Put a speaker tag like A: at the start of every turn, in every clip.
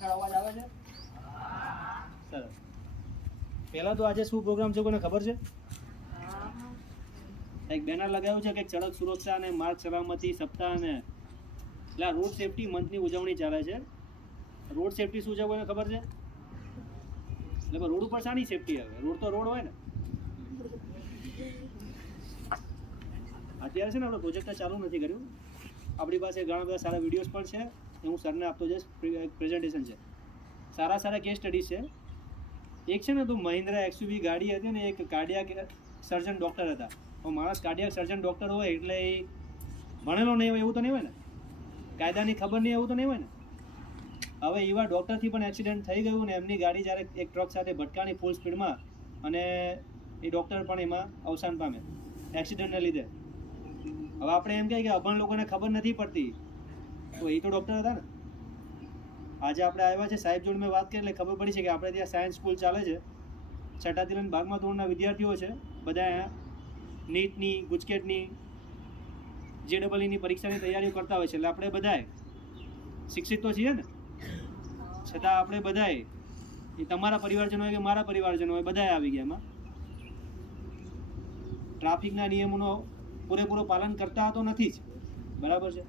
A: પાછળ આવે છે? સરસ. પહેલાં તો આજે શું પ્રોગ્રામ છે કોને ખબર છે? એક બેનર લગાવ્યું છે કે સડક સુરક્ષા અને માર્ગ સલામતી સપ્તાહ અને એટલે રોડ સેફટી મંથની ઉજવણી ચાલે છે. રોડ સેફટી શું છે કોઈને ખબર છે? એટલે રોડ ઉપર શાની સેફટી આવે? રોડ તો રોડ હોય ને. અત્યારે છે ને આપણે પ્રોજેક્ટ ચાલુ નથી કર્યું. આપણી પાસે ઘણા બધા સારા વિડીયોઝ પણ છે. એ હું સરને આપતો જઈશ. પ્રેઝન્ટેશન છે. સારા સારા કેસ સ્ટડીઝ છે. એક છે ને, તો મહિન્દ્રા એક્સયુવી ગાડી હતી ને, એક કાર્ડિયાક સર્જન ડૉક્ટર હતા. તો માણસ કાર્ડિયાક સર્જન ડૉક્ટર હોય એટલે એ ભણેલો નહીં હોય એવું તો નહીં હોય ને? કાયદાની ખબર નહીં એવું તો નહીં હોય ને? હવે એવા ડૉક્ટરથી પણ એક્સિડન્ટ થઈ ગયું ને, એમની ગાડી જ્યારે એક ટ્રક સાથે ભટકાણી ફૂલ સ્પીડમાં અને એ ડૉક્ટર પણ એમાં અવસાન પામે એક્સિડન્ટને લીધે. હવે આપણે એમ કહીએ કે અભણ લોકોને ખબર નથી પડતી તો એ તો ડૉક્ટર હતા ને. આજે આપણે આવ્યા છે સાહેબ જોડે મેં વાત કરી, એટલે ખબર પડી છે કે આપણે ત્યાં સાયન્સ સ્કૂલ ચાલે છે. છઠ્ઠાથી લઈને બારમા ધોરણના વિદ્યાર્થીઓ છે, બધા નીટની, ગુજકેટની જે ડબલઈની પરીક્ષાની તૈયારીઓ કરતા હોય છે, એટલે આપણે બધાએ શિક્ષિત તો છીએ ને. છતાં આપણે બધાએ, એ તમારા પરિવારજનો હોય કે મારા પરિવારજનો હોય, બધાએ આવી ગયા એમાં. ટ્રાફિકના નિયમોનો પૂરેપૂરો પાલન કરતા તો નથી જ. બરાબર છે?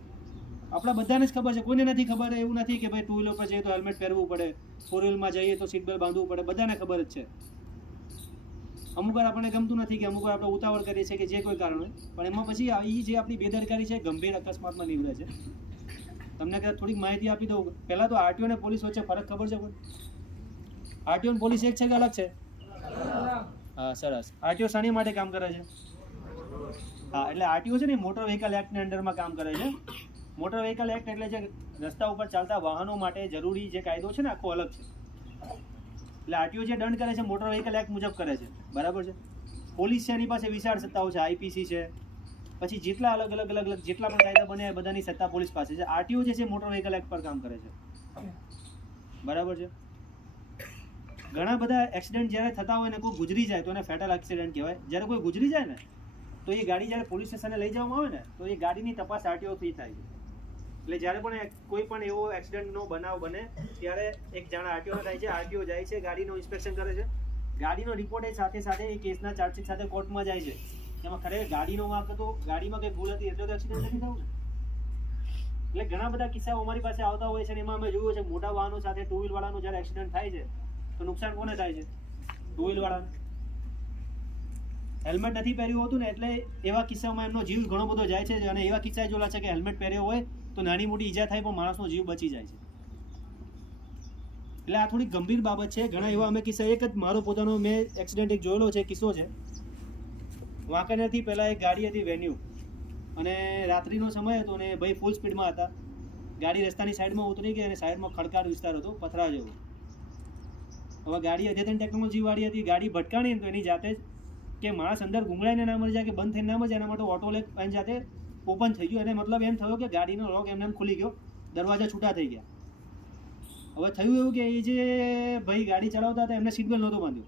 A: આપણા બધાને જ ખબર છે. કોઈને નથી ખબર, એવું નથી કે ભાઈ ટુ વ્હીલર પર જઈએ તો હેલ્મેટ પહેરવું પડે ફોર વ્હીલમાં જઈએ તો સીટ બેલ્ટ બાંધવું પડે, બધાને ખબર જ છે. અમુક વાર આપણને ગમતું નથી કે અમુક વાર આપણે ઉતાવળ કરીએ છીએ કે જે કોઈ કારણ હોય. પણ એમાં પછી ઈ જે આપણી બેદરકારી છે ગંભીર અકસ્માતમાં નીવડે છે. તમને કદાચ થોડીક માહિતી આપી દઉં. પહેલાં તો આરટીઓ અને પોલીસ વચ્ચે ફરક ખબર છે કોઈ? આરટીઓ અને પોલીસ એક છે કે અલગ છે? હા, સરસ. આરટીઓ શાની માટે કામ કરે છે? હા, એટલે આરટીઓ છે ને મોટર વ્હીકલ એક્ટની અંડરમાં કામ કરે છે. મોટર વ્હીકલ એક્ટ એટલે જે રસ્તા ઉપર ચાલતા વાહનો માટે જરૂરી જે કાયદો છે ને, આખો અલગ છે. એટલે આરટીઓ જે દંડ કરે છે, મોટર વ્હીકલ એક્ટ મુજબ કરે છે. બરાબર છે? પોલીસ છે, એની પાસે વિશાળ સત્તાઓ છે, આઈપીસી છે. પછી જેટલા અલગ અલગ અલગ અલગ જેટલા પણ કાયદા બને બધાની સત્તા પોલીસ પાસે છે. આરટીઓ જે છે, મોટર વ્હીકલ એક્ટ પર કામ કરે છે. બરાબર છે? ઘણા બધા એક્સિડન્ટ જ્યારે થતા હોય ને, કોઈ ગુજરી જાય, તો એને ફેટલ એક્સિડન્ટ કહેવાય. જ્યારે કોઈ ગુજરી જાય ને, તો એ ગાડી જ્યારે પોલીસ સ્ટેશને લઈ જવામાં આવે ને, તો એ ગાડીની તપાસ આરટીઓથી થાય છે. એટલે જ્યારે પણ કોઈ પણ એવો એક્સિડન્ટનો બનાવ બને, ત્યારે એક જાણ આરટીઓ થાય છે આરટીઓ જાય છે, ગાડીનું ઇન્સ્પેક્શન કરે છે. ગાડીનો રિપોર્ટ એ સાથે સાથે એ કેસના ચાર્જશીટ સાથે કોર્ટમાં જાય છે. એમાં ખરેખર ગાડીનો વાંક હતો, ગાડીમાં કંઈ ભૂલ હતી, એટલે તો એક્સિડન્ટ નથી થયું ને? એટલે ઘણા બધા કિસ્સાઓ અમારી પાસે આવતા હોય છે અને એમાં અમે જોયું છે, મોટા વાહનો સાથે ટુ વ્હીલ વાળાનું જ્યારે એક્સિડન્ટ થાય છે, તો નુકસાન કોને થાય છે? ટુ વ્હીલ વાળાને. હેલ્મેટ નથી પહેર્યું હોતું ને, એટલે એવા કિસ્સામાં એમનો જીવ ઘણો બધો જાય છે, અને એવા કિસ્સા જોલા છે કે હેલ્મેટ પહેર્યો હોય તો નાની મોટી ઈજા થાય પણ માણસનો જીવ બચી જાય છે. એટલે આ થોડી ગંભીર બાબત છે. ઘણા એવા અમે કિસ્સા, એક જ મારો પોતાનો મેં એક્સિડન્ટ એક જોયેલો છે, કિસ્સો છે. વાંકાનેરથી પહેલાં એક ગાડી હતી વેન્યુ અને રાત્રિનો સમય હતો અને ભાઈ ફૂલ સ્પીડમાં હતા. ગાડી રસ્તાની સાઈડમાં ઉતરી ગઈ અને સાઈડમાં ખડકાળ વિસ્તાર હતો પથરા જેવો. હવે ગાડી અદ્યતન ટેકનોલોજીવાળી હતી. ગાડી ભટકાણી તો એની જાતે જ કે માણસ અંદર ગુંગળાઈને ના મરી જાય કે બંધ થઈને ના મરી જાય, એના માટે ઓટો એની જાતે ઓપન થઈ ગયું. અને મતલબ એમ થયો કે ગાડીનો લોક એમને એમ ખુલી ગયો. દરવાજા છૂટા થઈ ગયા. હવે થયું એવું કે એ જે ભાઈ ગાડી ચલાવતા હતા, એમને સીટબેલ્ટ નહોતો બાંધ્યો.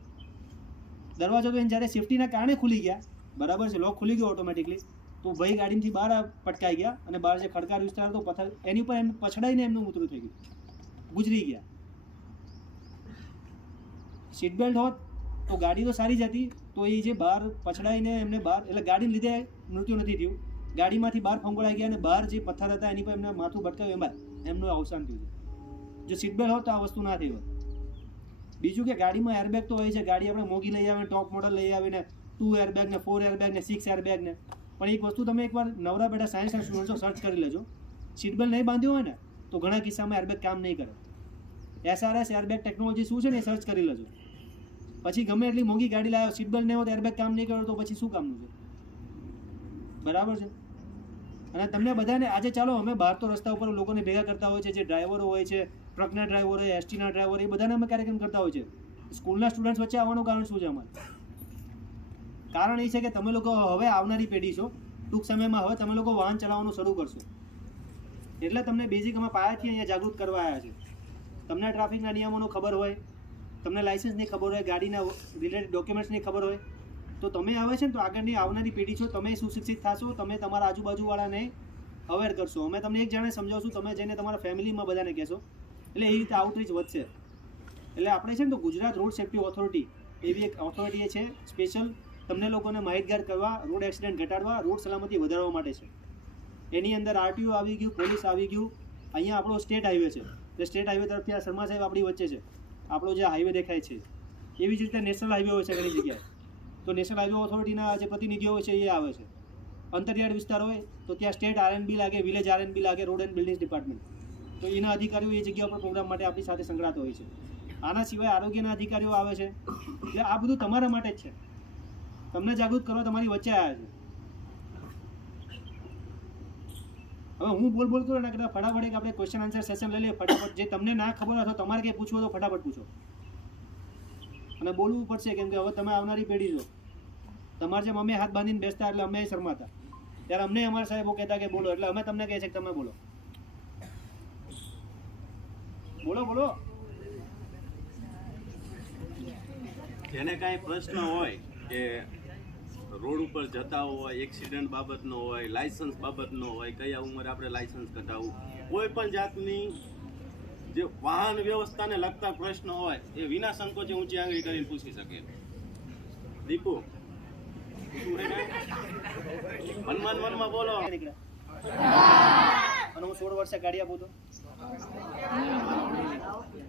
A: દરવાજો તો એને જ્યારે સેફટીના કારણે ખુલી ગયા, બરાબર છે, લોક ખુલી ગયો ઓટોમેટિકલી તો ભાઈ ગાડીમાંથી બહાર પટકાઈ ગયા અને બહાર જે ખડકાર વિસ્તાર હતો, પથ્થર, એની ઉપર એમ પછડાઈને એમનું મૃત્યુ થઈ ગયું. ગુજરી ગયા. સીટ બેલ્ટ હોત તો ગાડી તો સારી જ હતી, તો એ જે બહાર પછડાઈને એમને બહાર, એટલે ગાડીને લીધે મૃત્યુ નથી થયું. ગાડીમાંથી બહાર ફંગોળાઈ ગયા અને બહાર જે પથ્થર હતા એની પર એમને માથું ભટકાયું, એમાં એમનું અવસાન થયું જો સીટબેલ્ટ હોત તો આ વસ્તુ ના થઈ હોત. બીજું કે ગાડીમાં એરબેગ તો હોય છે, ગાડી આપણે મોગી લઈ આવે ટોપ મોડલ લઈ આવીને ટુ એરબેગ ને ફોર એરબેગ ને સિક્સ એરબેગ ને. પણ એક વસ્તુ તમે એકવાર નવરા બેઠા સાયન્સના સ્ટુડન્ટો સર્ચ કરી લેજો. સીટબેલ્ટ નહીં બાંધ્યો હોય ને, તો ઘણા કિસ્સામાં એરબેગ કામ નહીં કરે. એસઆરએસ એરબેગ ટેકનોલોજી શું છે ને એ સર્ચ કરી લેજો. પછી ગમે એટલી મોંઘી ગાડી લાવ્યો સીટબેલ્ટ નહીં હોય તો એરબેગ કામ નહીં કરે તો પછી શું કામનું છે? બરાબર છે? અને તમને બધાને આજે ચાલો, અમે બહાર તો રસ્તા ઉપર લોકોને ભેગા કરતા હોય છે, જે ડ્રાઈવરો હોય છે, ટ્રકના ડ્રાઈવરો એસટીના ડ્રાઈવર એ બધાને અમે કાર્યક્રમ કરતા હોય છે. સ્કૂલના સ્ટુડન્ટ્સ વચ્ચે આવવાનું કારણ શું છે અમારે? કારણ એ છે કે તમે લોકો હવે આવનારી પેઢી છો, ટૂંક સમયમાં હવે તમે લોકો વાહન ચલાવવાનું શરૂ કરશો. એટલે તમને બેઝિક અમે પાયાથી અહીંયા જાગૃત કરવા આવ્યા છે. તમને ટ્રાફિકના નિયમોનો ખબર હોય, તમને લાઇસન્સની ખબર હોય, ગાડીના રિલેટેડ ડોક્યુમેન્ટ્સની ખબર હોય તો તમે આવે છે ને તો આગળની આવનારી પેઢી છો, તમે સુશિક્ષિત થશો, તમે તમારા આજુબાજુવાળાને અવેર કરશો. અમે તમને એક જણે સમજાવશું, તમે જઈને તમારા ફેમિલીમાં બધાને કહેશો. એટલે એ રીતે આઉટરીચ વધશે. એટલે આપણે છે ને તો ગુજરાત રોડ સેફ્ટી ઓથોરિટી એવી એક ઓથોરિટી છે સ્પેશિયલ તમને લોકોને માહિતગાર કરવા, રોડ એક્સિડન્ટ ઘટાડવા, રોડ સલામતી વધારવા માટે છે. એની અંદર આરટીઓ આવી ગયું, પોલીસ આવી ગયું. અહીંયા આપણો સ્ટેટ હાઈવે છે. એટલે સ્ટેટ હાઈવે તરફથી આ શર્મા સાહેબ આપણી વચ્ચે છે. આપણો જે હાઈવે દેખાય છે. એવી જ રીતે નેશનલ હાઈવે હોય છે ઘણી જગ્યાએ. તો નેશનલ હાઈવે ઓથોરિટીના જે પ્રતિનિધિઓ હોય છે, એ આવે છે. અંતરિયાળ વિસ્તાર હોય, તો ત્યાં સ્ટેટ આરએનબી લાગે વિલેજ આરએનબી લાગે રોડ એન્ડ બિલ્ડિંગ ડિપાર્ટમેન્ટ તો એના અધિકારીઓ એ જગ્યા પર પ્રોગ્રામ માટે આપણી સાથે સંકળાતો હોય છે. આના સિવાય આરોગ્યના અધિકારીઓ આવે છે. એટલે આ બધું તમારા માટે જ છે. તમને જાગૃત કરવા તમારી વચ્ચે આવ્યા છે. હવે હું બોલ બોલ કરું એના કરતાં ફટાફટ એક આપણે ક્વેશ્ચન આન્સર સેશન લઈ લઈએ, ફટાફટ. જે તમને ના ખબર હોય તો તમારે કંઈ પૂછવું તો ફટાફટ પૂછો. અને બોલવું પડશે, કેમ કે હવે તમે આવનારી પેઢી છો. તમારે જેમ અમે હાથ બાંધીને બેસતા એટલે અમે શરમાતા. ત્યારે અમને અમારા સાહેબો કહેતા કે બોલો, એટલે અમે તમને કહે છે કે તમે બોલો. બોલો બોલો.
B: જેને કાંઈ પ્રશ્ન હોય કે રોડ ઉપર જતા હોય, એક્સિડન્ટ બાબતનો હોય, લાયસન્સ બાબતનો હોય, કયા ઉંમરે આપણે લાયસન્સ કઢાવવું, કોઈ પણ જાતની જે વાહન વ્યવસ્થાને લગતા પ્રશ્નો હોય, એ વિના સંકોચે ઊંચી આંગળી કરીને પૂછી શકે. દીપુ હનુમાન મનમાં બોલો.
A: અને હું સોળ વર્ષે ગાડી આપું તો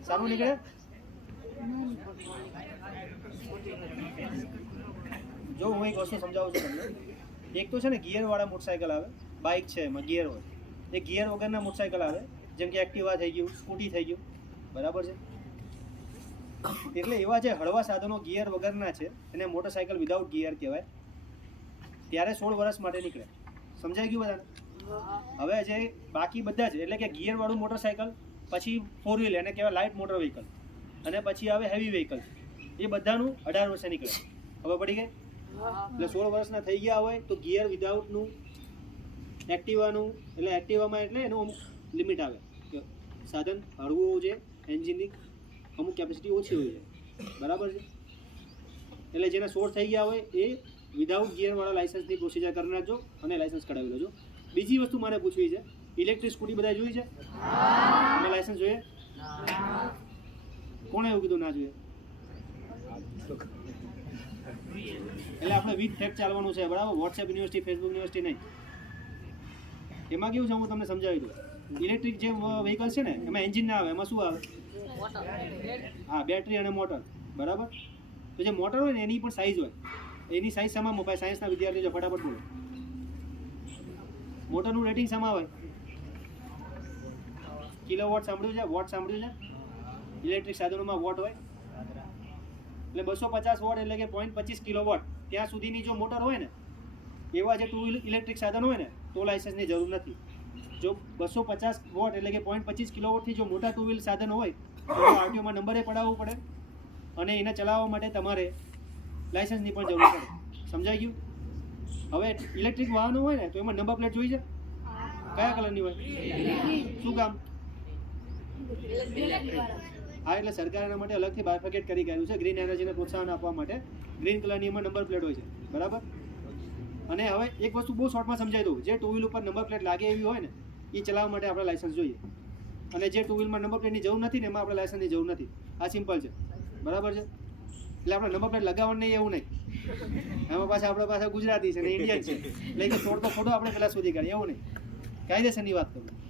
A: સારું નીકળે? જો હું એક વસ્તુ સમજાવું છું તમને. એક તો છે ને ગિયર વાળા મોટરસાયકલ આવે. બાઇક છે એમાં, ગિયર હોય. એ ગિયર વગરના મોટરસાયકલ આવે. જેમ કે એક્ટિવા થઈ ગયું, સ્કૂટી થઈ ગયું, બરાબર છે? એટલે એવા જે હળવા સાધનો ગિયર વગરના છે, એને મોટરસાયકલ વિધાઉટ ગિયર કહેવાય. ત્યારે સોળ વર્ષ માટે નીકળે. સમજાઈ ગયું બધાને? હવે જે બાકી બધા જ એટલે કે ગિયરવાળું મોટરસાયકલ પછી ફોર વ્હીલ એને કહેવાય લાઇટ મોટર વ્હીકલ અને પછી આવે હેવી વ્હીકલ એ બધાનું અઢાર વર્ષે નીકળે. હવે પડી ગઈ એટલે સોળ વર્ષના થઈ ગયા હોય, તો ગિયર વિધાઉટનું એક્ટિવાનું એટલે એક્ટિવામાં એટલે એનું લિમિટ આવે. સાધન, હળવું હોવું જોઈએ એન્જિનની અમુક કેપેસિટી ઓછી હોય છે. બરાબર છે? એટલે જેના સોર્સ થઈ ગયા હોય એ વિધાઉટ ગિયરવાળા લાઇસન્સની પ્રોસિજર કરી નાખજો અને લાઇસન્સ કઢાવી લેજો. બીજી વસ્તુ મારે પૂછવી છે ઇલેક્ટ્રિક સ્કૂટી બધા જોઈ છે? અને લાઇસન્સ જોઈએ? કોણે એવું કીધું ના જોઈએ? એટલે આપણે વિથ ફેક્ટ ચાલવાનું છે, બરાબર? વોટ્સએપ યુનિવર્સિટી ફેસબુક યુનિવર્સિટી નહીં. એમાં કેવું છે, હું તમને સમજાવી દઉં. ઇલેક્ટ્રિક જે વ્હીકલ છે ને એમાં એન્જિન ના આવે એમાં શું આવે? હા બેટરી અને મોટર બરાબર? તો જે મોટર હોય ને એની પણ સાઇઝ હોય. એની સાઇઝ શામાં મપાય સાયન્સના વિદ્યાર્થીઓ છે, ફટાફટ બોલો. મોટરનું રેટિંગ શામાં હોય. કિલો વોટ સાંભળ્યું છે? વોટ સાંભળ્યું છે? ઇલેક્ટ્રિક સાધનોમાં વોટ હોય. એટલે બસો પચાસ વોટ એટલે કે પોઈન્ટ પચીસ કિલો વોટ ત્યાં સુધીની જો મોટર હોય ને એવા જે ટુ ઇલેક્ટ્રિક સાધન હોય ને તો લાઇસન્સની જરૂર નથી. જો બસો પચાસ વોટ એટલે કે પોઈન્ટ પચીસ કિલોવોટથી જો મોટા ટુ વ્હીલ સાધન હોય, તો આરટીઓમાં નંબરે પડાવવું પડે અને એને ચલાવવા માટે તમારે લાઇસન્સની પણ જરૂર પડે. સમજાઈ ગયું? હવે ઇલેક્ટ્રિક વાહનો હોય ને, તો એમાં નંબર પ્લેટ જોઈ છે? કયા કલરની હોય? શું કામ? હા, એટલે સરકાર એના માટે અલગથી બાયફર્કેટ કરી ગયેલું છે ગ્રીન એનર્જીને પ્રોત્સાહન આપવા માટે. ગ્રીન કલરની એમાં નંબર પ્લેટ હોય છે. બરાબર? અને હવે એક વસ્તુ બહુ શોર્ટમાં સમજાવી દઉં. જે ટુ વ્હીલ ઉપર નંબર પ્લેટ લાગે એવી હોય ને એ ચલાવવા માટે આપણે લાયસન્સ જોઈએ. અને જે ટુ વ્હીલમાં નંબર પ્લેટની જરૂર નથી ને એમાં આપણે લાયસન્સની જરૂર નથી. આ સિમ્પલ છે. બરાબર છે? એટલે આપણે નંબર પ્લેટ લગાવવાનું નહીં, એવું નહીં. એમાં પાછા આપણે પાછા ગુજરાતી છે ને ઇન્ડિયન છે. એટલે કે તોડતો ફોટો આપણે પહેલાં શોધી કાઢીએ, એવું નહીં. કાયદેસરની વાત કરું.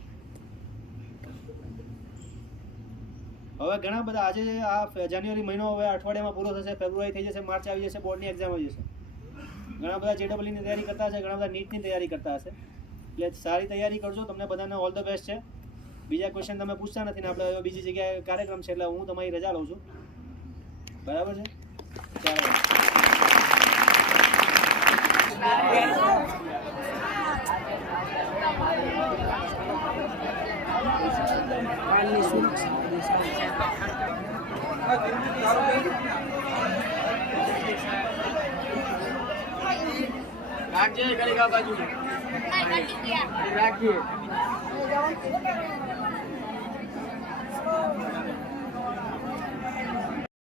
A: હવે ઘણા બધા આજે આ જાન્યુઆરી મહિનો હવે અઠવાડિયામાં પૂરો થશે, ફેબ્રુઆરી થઈ જશે, માર્ચ આવી જશે, બોર્ડની એક્ઝામ આવી જશે. ઘણા બધા જેડબલની તૈયારી કરતા હશે, ઘણા બધા નીટની તૈયારી કરતા હશે. એટલે સારી તૈયારી કરજો. તમને બધાને ઓલ ધ બેસ્ટ છે. બીજા ક્વેશ્ચન તમે પૂછતા નથી ને આપણે હવે બીજી જગ્યાએ કાર્યક્રમ છે એટલે હું તમારી રજા લઉં છું. બરાબર છે? ચાલો.
C: બાજુ. Back here.